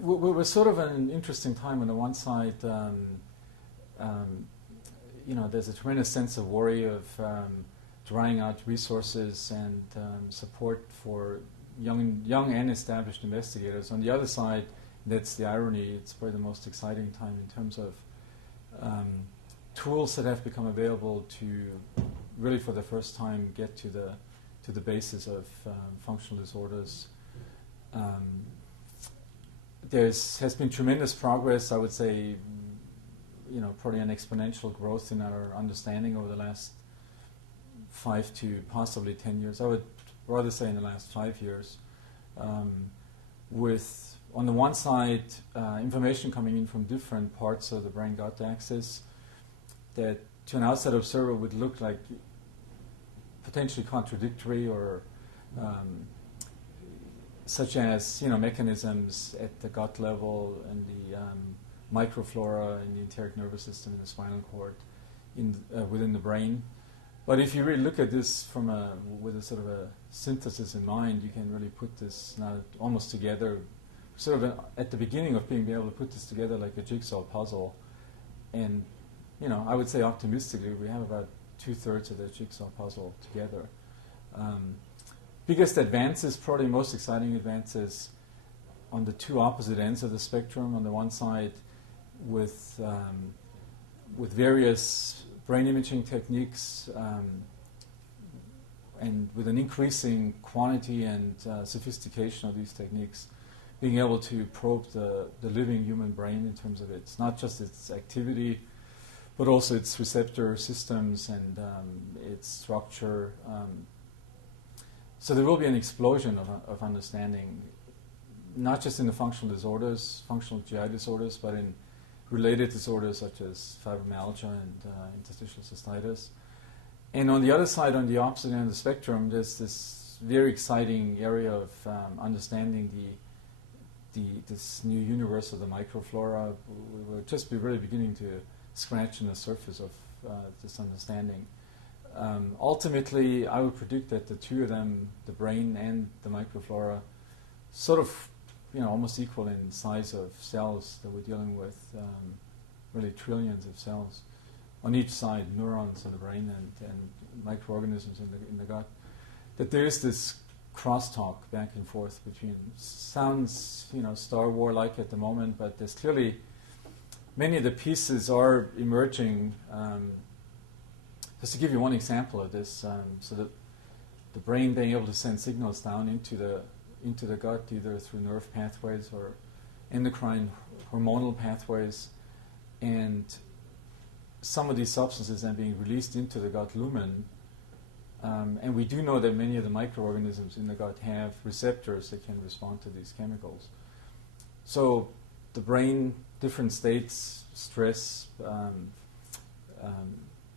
we're sort of in an interesting time. On the one side, there's a tremendous sense of worry of drying out resources and support for young and established investigators. On the other side, that's the irony. It's probably the most exciting time in terms of tools that have become available to really, for the first time, get to the basis of functional disorders. There has been tremendous progress, I would say, probably an exponential growth in our understanding over the last 5 to possibly 10 years. I would rather say in the last 5 years. With, on the one side, information coming in from different parts of the brain-gut axis that to an outside observer would look like potentially contradictory, or such as mechanisms at the gut level and the microflora in the enteric nervous system in the spinal cord within the brain. But if you really look at this with a sort of a synthesis in mind, you can really put this now almost together, sort of at the beginning of being able to put this together like a jigsaw puzzle. And I would say optimistically we have about 2/3 of the jigsaw puzzle together. Biggest advances, probably most exciting advances, on the two opposite ends of the spectrum. On the one side, with various brain imaging techniques, and with an increasing quantity and sophistication of these techniques, being able to probe the living human brain in terms of its, not just its activity, but also its receptor systems and its structure. So there will be an explosion of understanding, not just in the functional disorders, functional GI disorders, but in related disorders such as fibromyalgia and interstitial cystitis. And on the other side, on the opposite end of the spectrum, there's this very exciting area of understanding this new universe of the microflora. We will just be really beginning to scratch on the surface of this understanding. Ultimately, I would predict that the two of them, the brain and the microflora, sort of, almost equal in size of cells that we're dealing with, really trillions of cells on each side, neurons in the brain and microorganisms in the gut. That there is this crosstalk back and forth between, sounds, Star War-like at the moment, but there's clearly many of the pieces are emerging. Just to give you one example of this, so that the brain being able to send signals down into the gut, either through nerve pathways or endocrine hormonal pathways, and some of these substances then being released into the gut lumen. And we do know that many of the microorganisms in the gut have receptors that can respond to these chemicals. So the brain, different states, stress,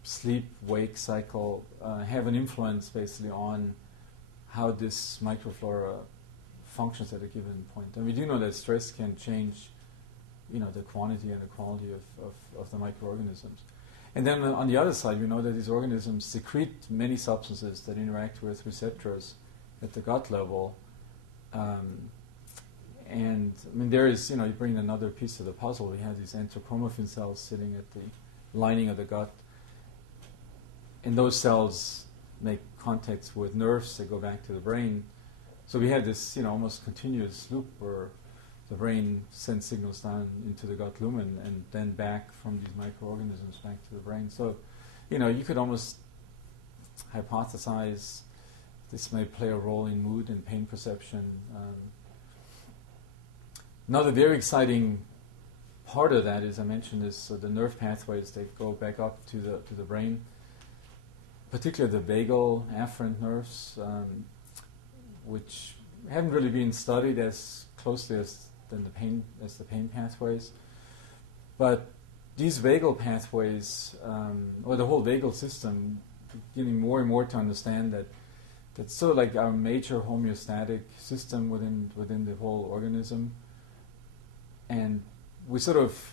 sleep-wake cycle have an influence basically on how this microflora functions at a given point. And we do know that stress can change, the quantity and the quality of the microorganisms. And then on the other side, we know that these organisms secrete many substances that interact with receptors at the gut level. And there is, you bring another piece of the puzzle. We have these enterochromaffin cells sitting at the lining of the gut. And those cells make contacts with nerves that go back to the brain. So we have this, almost continuous loop where the brain sends signals down into the gut lumen and then back from these microorganisms back to the brain. So, you could almost hypothesize this may play a role in mood and pain perception. Another very exciting part of that, as I mentioned, is the nerve pathways that go back up to the brain, particularly the vagal afferent nerves, which haven't really been studied as closely as the pain pathways. But these vagal pathways, or the whole vagal system, beginning more and more to understand that that's sort of like our major homeostatic system within the whole organism. And we're sort of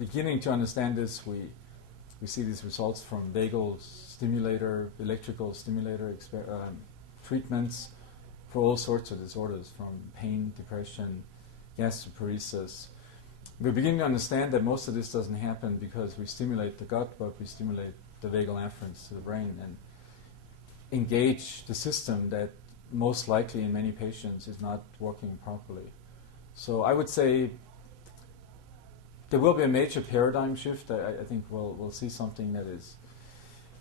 beginning to understand this. We see these results from vagal stimulator, electrical stimulator treatments for all sorts of disorders, from pain, depression, gastroparesis. We're beginning to understand that most of this doesn't happen because we stimulate the gut, but we stimulate the vagal afferents to the brain and engage the system that most likely in many patients is not working properly. So I would say there will be a major paradigm shift. I think we'll see something that is,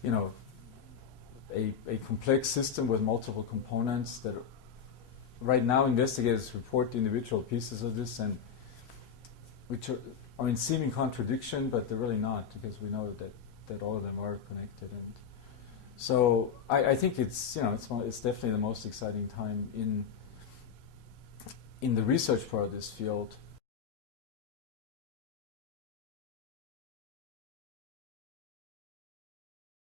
you know, a complex system with multiple components that right now investigators report the individual pieces of this and which are in seeming contradiction, but they're really not, because we know that all of them are connected. And so I think it's, you know, it's definitely the most exciting time in the research part of this field.